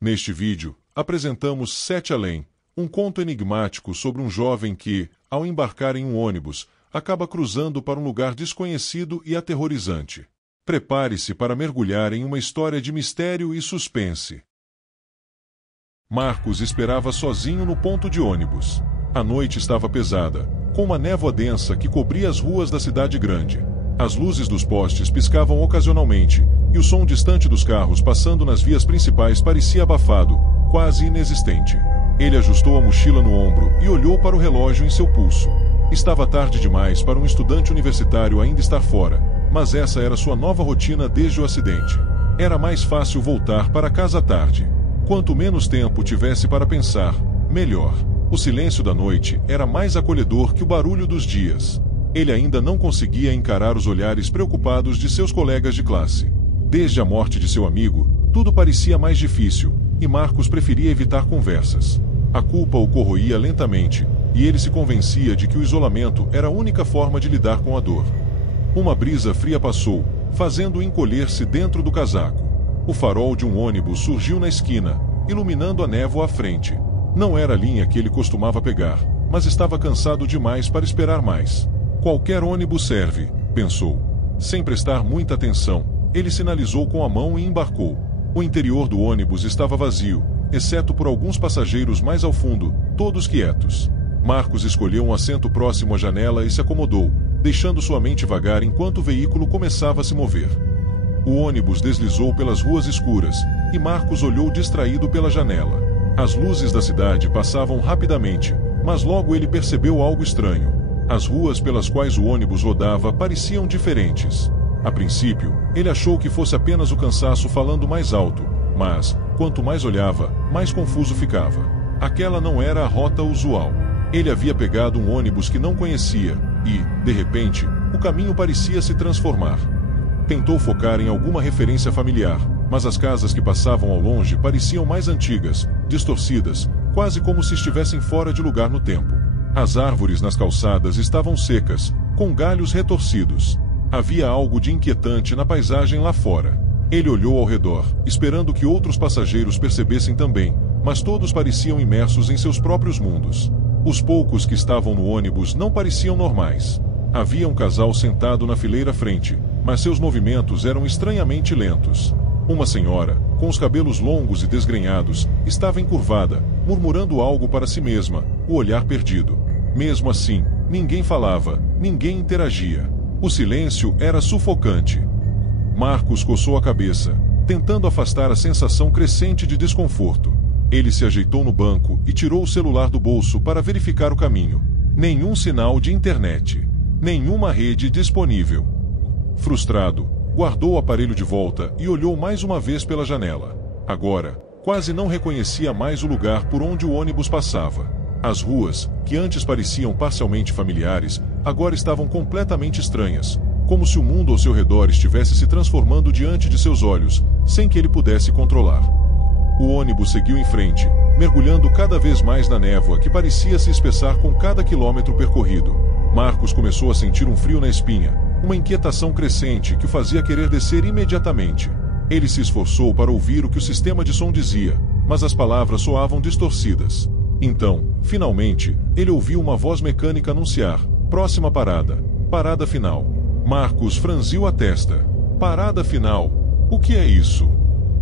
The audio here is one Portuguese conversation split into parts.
Neste vídeo, apresentamos Sete Além, um conto enigmático sobre um jovem que, ao embarcar em um ônibus, acaba cruzando para um lugar desconhecido e aterrorizante. Prepare-se para mergulhar em uma história de mistério e suspense. Marcos esperava sozinho no ponto de ônibus. A noite estava pesada, com uma névoa densa que cobria as ruas da cidade grande. As luzes dos postes piscavam ocasionalmente, e o som distante dos carros passando nas vias principais parecia abafado, quase inexistente. Ele ajustou a mochila no ombro e olhou para o relógio em seu pulso. Estava tarde demais para um estudante universitário ainda estar fora, mas essa era sua nova rotina desde o acidente. Era mais fácil voltar para casa à tarde. Quanto menos tempo tivesse para pensar, melhor. O silêncio da noite era mais acolhedor que o barulho dos dias. Ele ainda não conseguia encarar os olhares preocupados de seus colegas de classe. Desde a morte de seu amigo, tudo parecia mais difícil, e Marcos preferia evitar conversas. A culpa o corroía lentamente, e ele se convencia de que o isolamento era a única forma de lidar com a dor. Uma brisa fria passou, fazendo-o encolher-se dentro do casaco. O farol de um ônibus surgiu na esquina, iluminando a névoa à frente. Não era a linha que ele costumava pegar, mas estava cansado demais para esperar mais. Qualquer ônibus serve, pensou. Sem prestar muita atenção, ele sinalizou com a mão e embarcou. O interior do ônibus estava vazio, exceto por alguns passageiros mais ao fundo, todos quietos. Marcos escolheu um assento próximo à janela e se acomodou, deixando sua mente vagar enquanto o veículo começava a se mover. O ônibus deslizou pelas ruas escuras, e Marcos olhou distraído pela janela. As luzes da cidade passavam rapidamente, mas logo ele percebeu algo estranho. As ruas pelas quais o ônibus rodava pareciam diferentes. A princípio, ele achou que fosse apenas o cansaço falando mais alto, mas, quanto mais olhava, mais confuso ficava. Aquela não era a rota usual. Ele havia pegado um ônibus que não conhecia, e, de repente, o caminho parecia se transformar. Tentou focar em alguma referência familiar, mas as casas que passavam ao longe pareciam mais antigas, distorcidas, quase como se estivessem fora de lugar no tempo. As árvores nas calçadas estavam secas, com galhos retorcidos. Havia algo de inquietante na paisagem lá fora. Ele olhou ao redor, esperando que outros passageiros percebessem também, mas todos pareciam imersos em seus próprios mundos. Os poucos que estavam no ônibus não pareciam normais. Havia um casal sentado na fileira frente, mas seus movimentos eram estranhamente lentos. Uma senhora, com os cabelos longos e desgrenhados, estava encurvada, murmurando algo para si mesma, o olhar perdido. Mesmo assim, ninguém falava, ninguém interagia. O silêncio era sufocante. Marcos coçou a cabeça, tentando afastar a sensação crescente de desconforto. Ele se ajeitou no banco e tirou o celular do bolso para verificar o caminho. Nenhum sinal de internet. Nenhuma rede disponível. Frustrado, guardou o aparelho de volta e olhou mais uma vez pela janela. Agora, quase não reconhecia mais o lugar por onde o ônibus passava. As ruas, que antes pareciam parcialmente familiares, agora estavam completamente estranhas, como se o mundo ao seu redor estivesse se transformando diante de seus olhos, sem que ele pudesse controlar. O ônibus seguiu em frente, mergulhando cada vez mais na névoa que parecia se espessar com cada quilômetro percorrido. Marcos começou a sentir um frio na espinha, uma inquietação crescente que o fazia querer descer imediatamente. Ele se esforçou para ouvir o que o sistema de som dizia, mas as palavras soavam distorcidas. Então, finalmente, ele ouviu uma voz mecânica anunciar: próxima parada, parada final. Marcos franziu a testa. Parada final? O que é isso?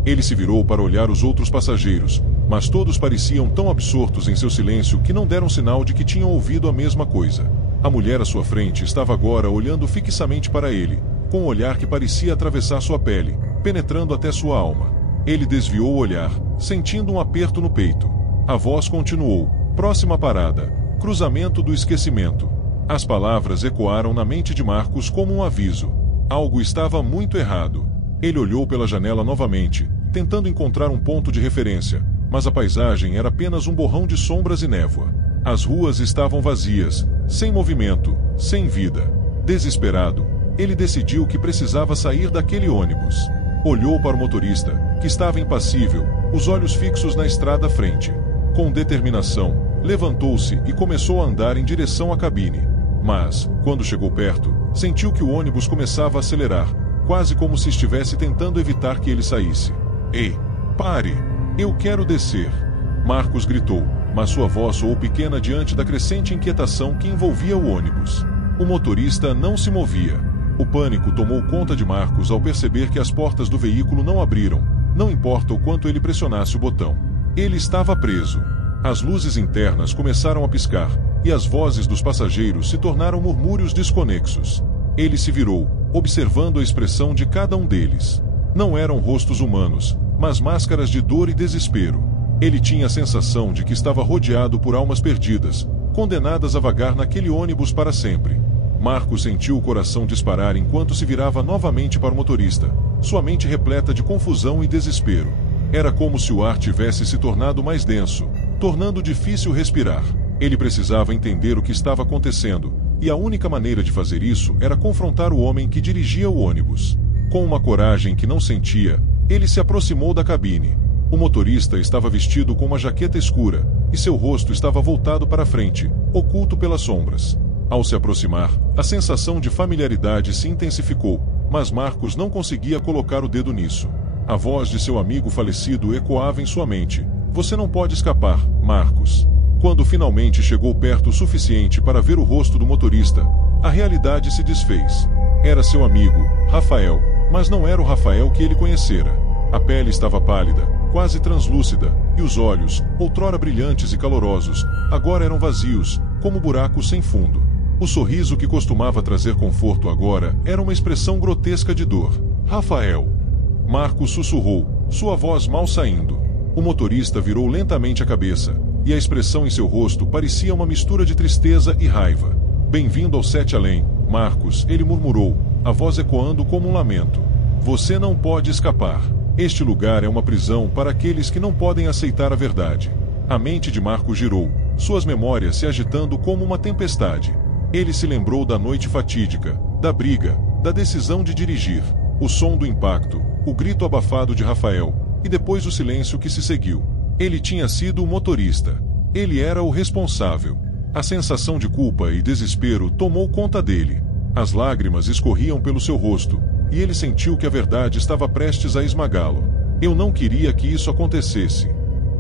Ele se virou para olhar os outros passageiros, mas todos pareciam tão absortos em seu silêncio que não deram sinal de que tinham ouvido a mesma coisa. A mulher à sua frente estava agora olhando fixamente para ele, com um olhar que parecia atravessar sua pele, penetrando até sua alma. Ele desviou o olhar, sentindo um aperto no peito. A voz continuou: próxima parada, cruzamento do esquecimento. As palavras ecoaram na mente de Marcos como um aviso. Algo estava muito errado. Ele olhou pela janela novamente, tentando encontrar um ponto de referência, mas a paisagem era apenas um borrão de sombras e névoa. As ruas estavam vazias, sem movimento, sem vida. Desesperado, ele decidiu que precisava sair daquele ônibus. Olhou para o motorista, que estava impassível, os olhos fixos na estrada à frente. Com determinação, levantou-se e começou a andar em direção à cabine. Mas, quando chegou perto, sentiu que o ônibus começava a acelerar, quase como se estivesse tentando evitar que ele saísse. Ei, pare! Eu quero descer. Marcos gritou, mas sua voz soou pequena diante da crescente inquietação que envolvia o ônibus. O motorista não se movia. O pânico tomou conta de Marcos ao perceber que as portas do veículo não abriram, não importa o quanto ele pressionasse o botão. Ele estava preso. As luzes internas começaram a piscar, e as vozes dos passageiros se tornaram murmúrios desconexos. Ele se virou, observando a expressão de cada um deles. Não eram rostos humanos, mas máscaras de dor e desespero. Ele tinha a sensação de que estava rodeado por almas perdidas, condenadas a vagar naquele ônibus para sempre. Marcos sentiu o coração disparar enquanto se virava novamente para o motorista, sua mente repleta de confusão e desespero. Era como se o ar tivesse se tornado mais denso, tornando difícil respirar. Ele precisava entender o que estava acontecendo, e a única maneira de fazer isso era confrontar o homem que dirigia o ônibus. Com uma coragem que não sentia, ele se aproximou da cabine. O motorista estava vestido com uma jaqueta escura, e seu rosto estava voltado para frente, oculto pelas sombras. Ao se aproximar, a sensação de familiaridade se intensificou, mas Marcos não conseguia colocar o dedo nisso. A voz de seu amigo falecido ecoava em sua mente. Você não pode escapar, Marcos. Quando finalmente chegou perto o suficiente para ver o rosto do motorista, a realidade se desfez. Era seu amigo, Rafael, mas não era o Rafael que ele conhecera. A pele estava pálida, quase translúcida, e os olhos, outrora brilhantes e calorosos, agora eram vazios, como buracos sem fundo. O sorriso que costumava trazer conforto agora era uma expressão grotesca de dor. Rafael! Marcos sussurrou, sua voz mal saindo. O motorista virou lentamente a cabeça, e a expressão em seu rosto parecia uma mistura de tristeza e raiva. Bem-vindo ao Sete Além, Marcos, ele murmurou, a voz ecoando como um lamento. Você não pode escapar. Este lugar é uma prisão para aqueles que não podem aceitar a verdade. A mente de Marcos girou, suas memórias se agitando como uma tempestade. Ele se lembrou da noite fatídica, da briga, da decisão de dirigir, o som do impacto, o grito abafado de Rafael, e depois o silêncio que se seguiu. Ele tinha sido o motorista. Ele era o responsável. A sensação de culpa e desespero tomou conta dele. As lágrimas escorriam pelo seu rosto, e ele sentiu que a verdade estava prestes a esmagá-lo. Eu não queria que isso acontecesse.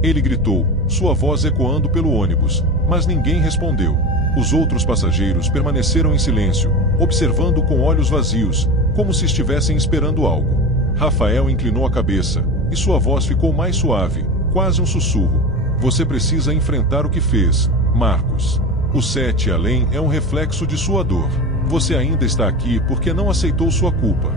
Ele gritou, sua voz ecoando pelo ônibus, mas ninguém respondeu. Os outros passageiros permaneceram em silêncio, observando com olhos vazios, como se estivessem esperando algo. Rafael inclinou a cabeça, e sua voz ficou mais suave, quase um sussurro. Você precisa enfrentar o que fez, Marcos. O Sete Além é um reflexo de sua dor. Você ainda está aqui porque não aceitou sua culpa.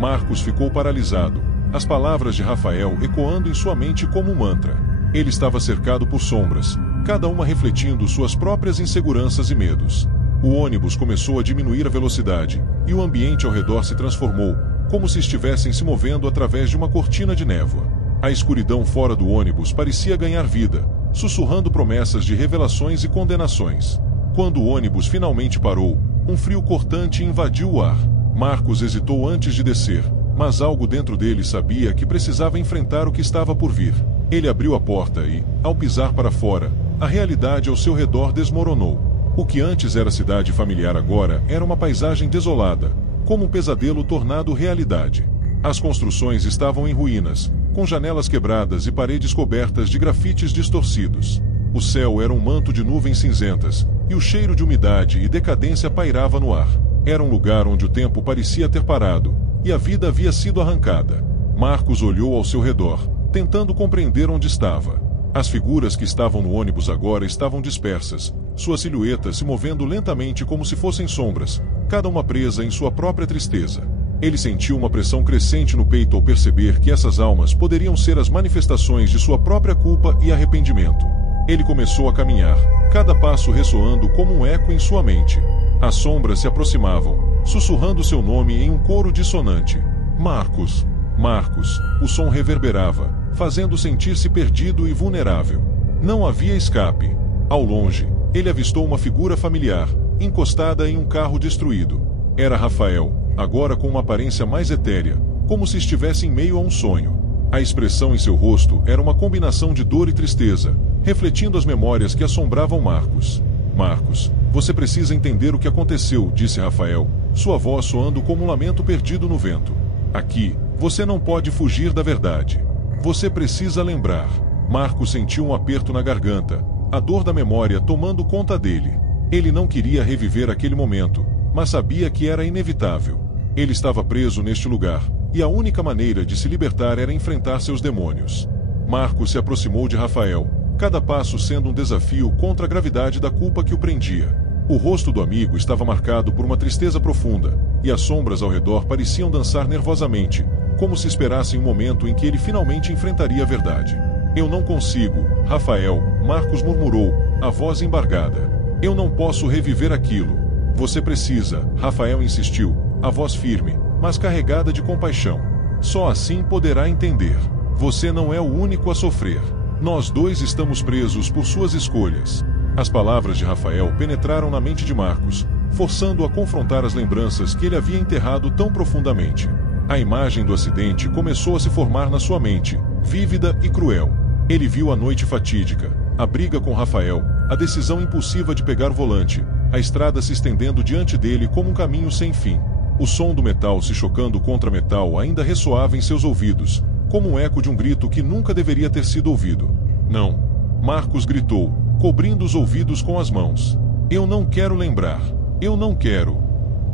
Marcos ficou paralisado, as palavras de Rafael ecoando em sua mente como um mantra. Ele estava cercado por sombras, cada uma refletindo suas próprias inseguranças e medos. O ônibus começou a diminuir a velocidade, e o ambiente ao redor se transformou, como se estivessem se movendo através de uma cortina de névoa. A escuridão fora do ônibus parecia ganhar vida, sussurrando promessas de revelações e condenações. Quando o ônibus finalmente parou, um frio cortante invadiu o ar. Marcos hesitou antes de descer, mas algo dentro dele sabia que precisava enfrentar o que estava por vir. Ele abriu a porta e, ao pisar para fora, a realidade ao seu redor desmoronou. O que antes era cidade familiar agora era uma paisagem desolada, como um pesadelo tornado realidade. As construções estavam em ruínas, com janelas quebradas e paredes cobertas de grafites distorcidos. O céu era um manto de nuvens cinzentas, e o cheiro de umidade e decadência pairava no ar. Era um lugar onde o tempo parecia ter parado, e a vida havia sido arrancada. Marcos olhou ao seu redor, tentando compreender onde estava. As figuras que estavam no ônibus agora estavam dispersas, suas silhuetas se movendo lentamente como se fossem sombras, cada uma presa em sua própria tristeza. Ele sentiu uma pressão crescente no peito ao perceber que essas almas poderiam ser as manifestações de sua própria culpa e arrependimento. Ele começou a caminhar, cada passo ressoando como um eco em sua mente. As sombras se aproximavam, sussurrando seu nome em um coro dissonante. Marcos! Marcos! O som reverberava, fazendo sentir-se perdido e vulnerável. Não havia escape. Ao longe, ele avistou uma figura familiar, encostada em um carro destruído. Era Rafael, agora com uma aparência mais etérea, como se estivesse em meio a um sonho. A expressão em seu rosto era uma combinação de dor e tristeza, refletindo as memórias que assombravam Marcos. Marcos, você precisa entender o que aconteceu, disse Rafael, sua voz soando como um lamento perdido no vento. Aqui, você não pode fugir da verdade. Você precisa lembrar. Marcos sentiu um aperto na garganta, a dor da memória tomando conta dele. Ele não queria reviver aquele momento, mas sabia que era inevitável. Ele estava preso neste lugar, e a única maneira de se libertar era enfrentar seus demônios. Marcos se aproximou de Rafael, cada passo sendo um desafio contra a gravidade da culpa que o prendia. O rosto do amigo estava marcado por uma tristeza profunda, e as sombras ao redor pareciam dançar nervosamente, como se esperassem um momento em que ele finalmente enfrentaria a verdade. Eu não consigo, Rafael, Marcos murmurou, a voz embargada. Eu não posso reviver aquilo. Você precisa, Rafael insistiu, a voz firme, mas carregada de compaixão. Só assim poderá entender. Você não é o único a sofrer. Nós dois estamos presos por suas escolhas. As palavras de Rafael penetraram na mente de Marcos, forçando-o a confrontar as lembranças que ele havia enterrado tão profundamente. A imagem do acidente começou a se formar na sua mente, vívida e cruel. Ele viu a noite fatídica, a briga com Rafael, a decisão impulsiva de pegar o volante, a estrada se estendendo diante dele como um caminho sem fim. O som do metal se chocando contra metal ainda ressoava em seus ouvidos, como um eco de um grito que nunca deveria ter sido ouvido. Não! Marcos gritou, cobrindo os ouvidos com as mãos. Eu não quero lembrar. Eu não quero.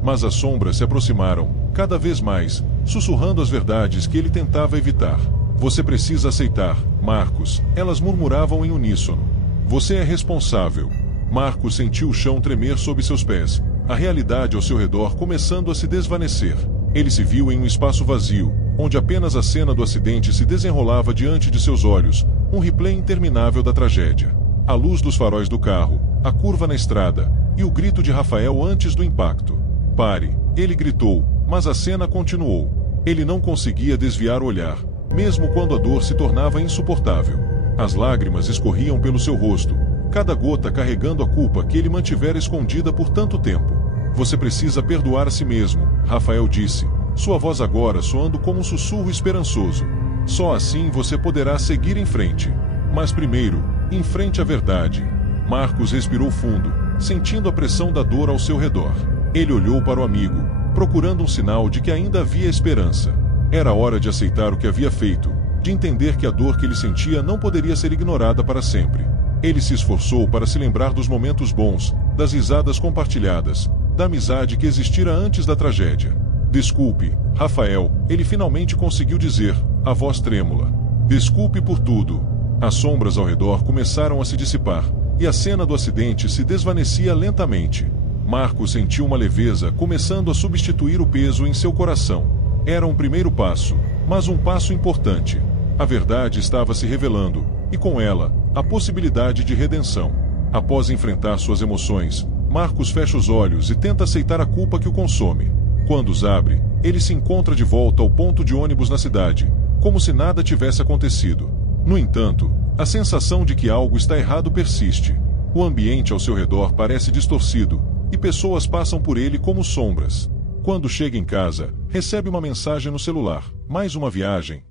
Mas as sombras se aproximaram, cada vez mais, sussurrando as verdades que ele tentava evitar. Você precisa aceitar, Marcos, elas murmuravam em uníssono. Você é responsável. Marcos sentiu o chão tremer sob seus pés, a realidade ao seu redor começando a se desvanecer. Ele se viu em um espaço vazio, onde apenas a cena do acidente se desenrolava diante de seus olhos, um replay interminável da tragédia. A luz dos faróis do carro, a curva na estrada, e o grito de Rafael antes do impacto. Pare, ele gritou, mas a cena continuou. Ele não conseguia desviar o olhar, mesmo quando a dor se tornava insuportável. As lágrimas escorriam pelo seu rosto, cada gota carregando a culpa que ele mantivera escondida por tanto tempo. Você precisa perdoar a si mesmo, Rafael disse, sua voz agora soando como um sussurro esperançoso. Só assim você poderá seguir em frente. Mas primeiro, enfrente a verdade. Marcos respirou fundo, sentindo a pressão da dor ao seu redor. Ele olhou para o amigo, procurando um sinal de que ainda havia esperança. Era hora de aceitar o que havia feito, de entender que a dor que ele sentia não poderia ser ignorada para sempre. Ele se esforçou para se lembrar dos momentos bons, das risadas compartilhadas, da amizade que existira antes da tragédia. Desculpe, Rafael, ele finalmente conseguiu dizer, a voz trêmula. Desculpe por tudo. As sombras ao redor começaram a se dissipar, e a cena do acidente se desvanecia lentamente. Marcos sentiu uma leveza começando a substituir o peso em seu coração. Era um primeiro passo, mas um passo importante. A verdade estava se revelando, e com ela, a possibilidade de redenção. Após enfrentar suas emoções, Marcos fecha os olhos e tenta aceitar a culpa que o consome. Quando os abre, ele se encontra de volta ao ponto de ônibus na cidade, como se nada tivesse acontecido. No entanto, a sensação de que algo está errado persiste. O ambiente ao seu redor parece distorcido, e pessoas passam por ele como sombras. Quando chega em casa, recebe uma mensagem no celular. Mais uma viagem.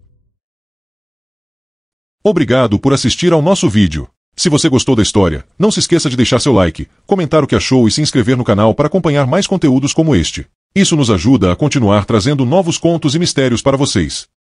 Obrigado por assistir ao nosso vídeo. Se você gostou da história, não se esqueça de deixar seu like, comentar o que achou e se inscrever no canal para acompanhar mais conteúdos como este. Isso nos ajuda a continuar trazendo novos contos e mistérios para vocês.